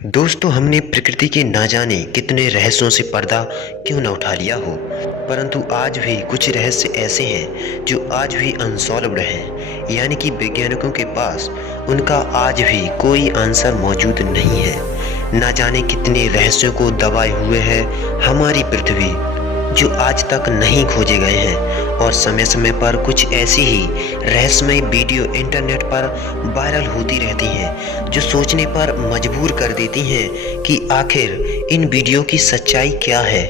दोस्तों, हमने प्रकृति के ना जाने कितने रहस्यों से पर्दा क्यों न उठा लिया हो, परंतु आज भी कुछ रहस्य ऐसे हैं जो आज भी अनसॉल्व्ड हैं। यानी कि वैज्ञानिकों के पास उनका आज भी कोई आंसर मौजूद नहीं है। ना जाने कितने रहस्यों को दबाए हुए है हमारी पृथ्वी, जो आज तक नहीं खोजे गए हैं। और समय समय पर कुछ ऐसी ही रहस्यमय वीडियो इंटरनेट पर वायरल होती रहती हैं, जो सोचने पर मजबूर कर देती हैं कि आखिर इन वीडियो की सच्चाई क्या है।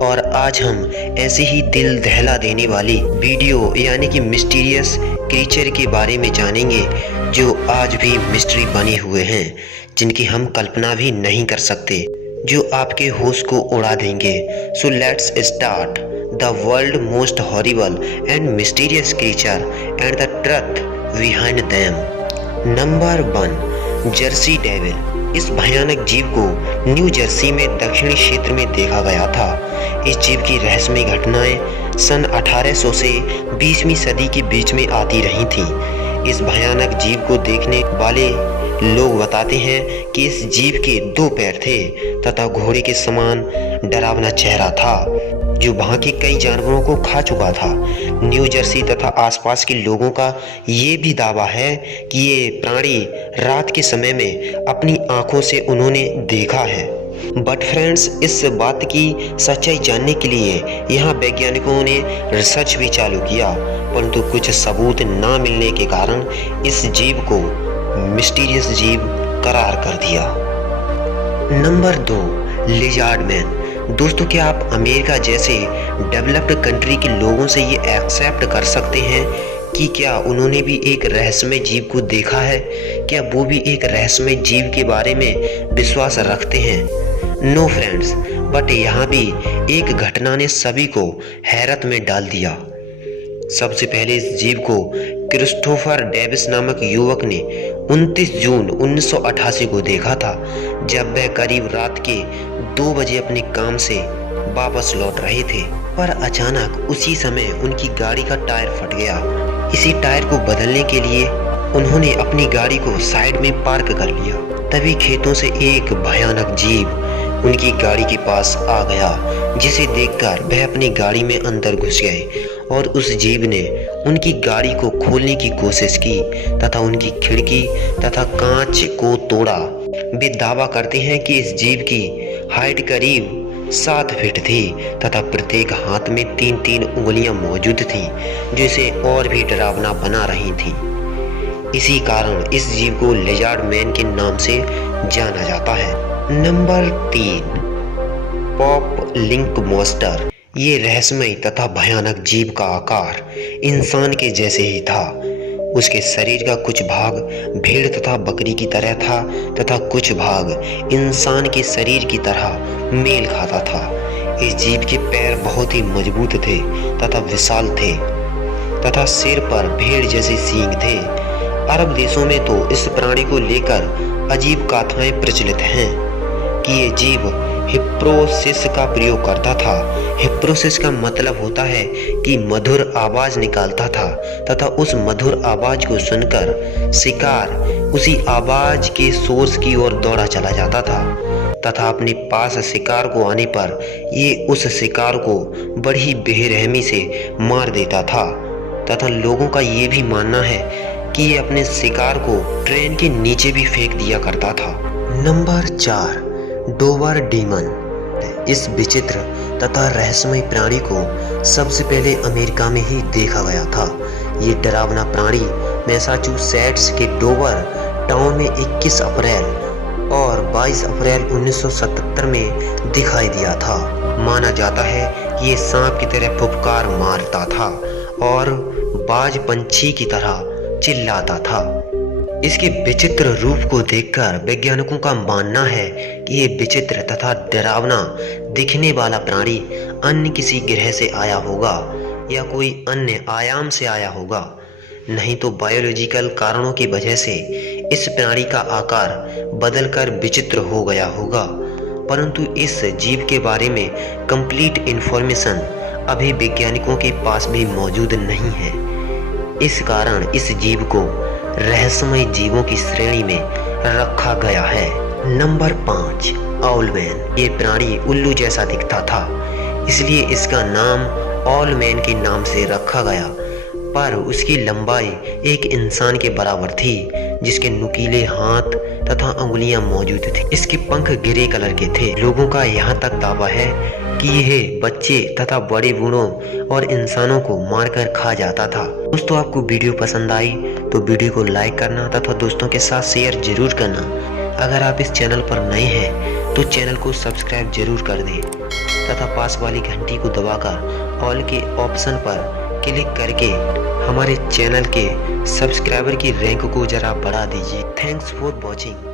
और आज हम ऐसे ही दिल दहला देने वाली वीडियो यानी कि मिस्टीरियस क्रीचर के बारे में जानेंगे, जो आज भी मिस्ट्री बने हुए हैं, जिनकी हम कल्पना भी नहीं कर सकते, जो आपके होश को उड़ा देंगे। So let's start the world most horrible and mysterious creature and the truth behind them. Number 1, Jersey devil. इस भयानक जीव को न्यू जर्सी में दक्षिणी क्षेत्र में देखा गया था। इस जीव की रहस्यमय घटनाएं सन 1800 से 20वीं सदी के बीच में आती रही थीं। इस भयानक जीव को देखने वाले लोग बताते हैं कि इस जीव के 2 पैर थे तथा घोड़े के समान डरावना चेहरा था, जो वहां के कई जानवरों को खा चुका था। न्यू जर्सी तथा आसपास के लोगों का ये भी दावा है कि ये प्राणी रात के समय में अपनी आंखों से उन्होंने देखा है। बट फ्रेंड्स, इस बात की सच्चाई जानने के लिए यहाँ वैज्ञानिकों ने रिसर्च भी चालू किया, परंतु कुछ सबूत ना मिलने के कारण इस जीव को मिस्टीरियस जीव करार कर दिया। Number 2, lizard man. दोस्तों, क्या आप अमेरिका जैसे डेवलप्ड कंट्री के लोगों से ये एक्सेप्ट कर सकते हैं कि क्या उन्होंने भी एक रहस्यमय जीव को देखा है? क्या वो भी एक रहस्यमय जीव के बारे में विश्वास रखते हैं? नो फ्रेंड्स, बट यहाँ भी एक घटना ने सभी को हैरत में डाल दिया। सबसे पहले इस जीव को क्रिस्टोफर डेविस नामक युवक ने 29 जून 1988 को देखा था, जब वह करीब रात के 2 बजे अपने काम से वापस लौट रहे थे। पर अचानक उसी समय उनकी गाड़ी का टायर फट गया। इसी टायर को बदलने के लिए उन्होंने अपनी गाड़ी को साइड में पार्क कर लिया। तभी खेतों से एक भयानक जीव उनकी गाड़ी के पास आ गया, जिसे देखकर वह अपनी गाड़ी में अंदर घुस गए और उस जीव ने उनकी गाड़ी को खोलने की कोशिश की तथा उनकी खिड़की तथा कांच को तोड़ा। वे दावा करते हैं कि इस जीव की हाइट करीब 7 फीट थी तथा प्रत्येक हाथ में 3-3 उंगलियां मौजूद थीं, जो इसे और भी डरावना बना रही थीं। इसी कारण इस जीव को लिजार्ड मैन के नाम से जाना जाता है। Number 3, pop link monster. ये रहस्यमय तथा भयानक जीव का आकार इंसान के जैसे ही था। उसके शरीर का कुछ भाग भेड़ तथा बकरी की तरह था तथा कुछ भाग इंसान के शरीर की तरह मेल खाता था। इस जीव के पैर बहुत ही मजबूत थे तथा विशाल थे तथा सिर पर भेड़ जैसे सींग थे। अरब देशों में तो इस प्राणी को लेकर अजीब कथाएं प्रचलित हैं कि ये जीव हिप्नोसिस का प्रयोग करता था। हिप्नोसिस का मतलब होता है कि मधुर आवाज निकालता था तथा उस मधुर आवाज को सुनकर शिकार उसी आवाज के सोर्स की ओर दौड़ा चला जाता था तथा अपने पास शिकार को आने पर ये उस शिकार को बड़ी बेरहमी से मार देता था तथा लोगों का ये भी मानना है कि ये अपने शिकार को ट्रेन के नीचे भी फेंक दिया करता था। Number 4, Dover demon. इस विचित्र तथा रहस्यमय प्राणी को सबसे पहले अमेरिका में ही देखा गया था। ये डरावना प्राणी मैसाचुसेट्स के डोवर टाउन में 21 अप्रैल और 22 अप्रैल 1977 में दिखाई दिया था। माना जाता है कि ये सांप की तरह फुफकार मारता था और बाज पंछी की तरह चिल्लाता था। इसके विचित्र रूप को देखकर वैज्ञानिकों का मानना है कि ये विचित्र तथा डरावना दिखने वाला प्राणी अन्य किसी ग्रह से आया होगा या कोई अन्य आयाम से आया होगा, नहीं तो बायोलॉजिकल कारणों की वजह से इस प्राणी का आकार बदलकर विचित्र हो गया होगा। परंतु इस जीव के बारे में कंप्लीट इंफॉर्मेशन अभी वैज्ञानिकों के पास भी मौजूद नहीं है। इस कारण इस जीव को रहस्यमय जीवों की श्रेणी में रखा गया है। नंबर 5, ऑलमैन। ये प्राणी उल्लू जैसा दिखता था, इसलिए इसका नाम ऑलमैन के नाम से रखा गया। पर उसकी लंबाई एक इंसान के बराबर थी, जिसके नुकीले हाथ तथा उंगलियां मौजूद थी। इसके पंख ग्रे कलर के थे। लोगों का यहाँ तक दावा है कि यह बच्चे तथा बड़े बूढ़ों और इंसानों को मारकर खा जाता था। दोस्तों, आपको वीडियो पसंद आई तो वीडियो को लाइक करना तथा दोस्तों के साथ शेयर जरूर करना। अगर आप इस चैनल पर नए हैं तो चैनल को सब्सक्राइब जरूर कर दें तथा पास वाली घंटी को दबाकर ऑल के ऑप्शन पर क्लिक करके हमारे चैनल के सब्सक्राइबर की रैंक को जरा बढ़ा दीजिए। Thanks for watching.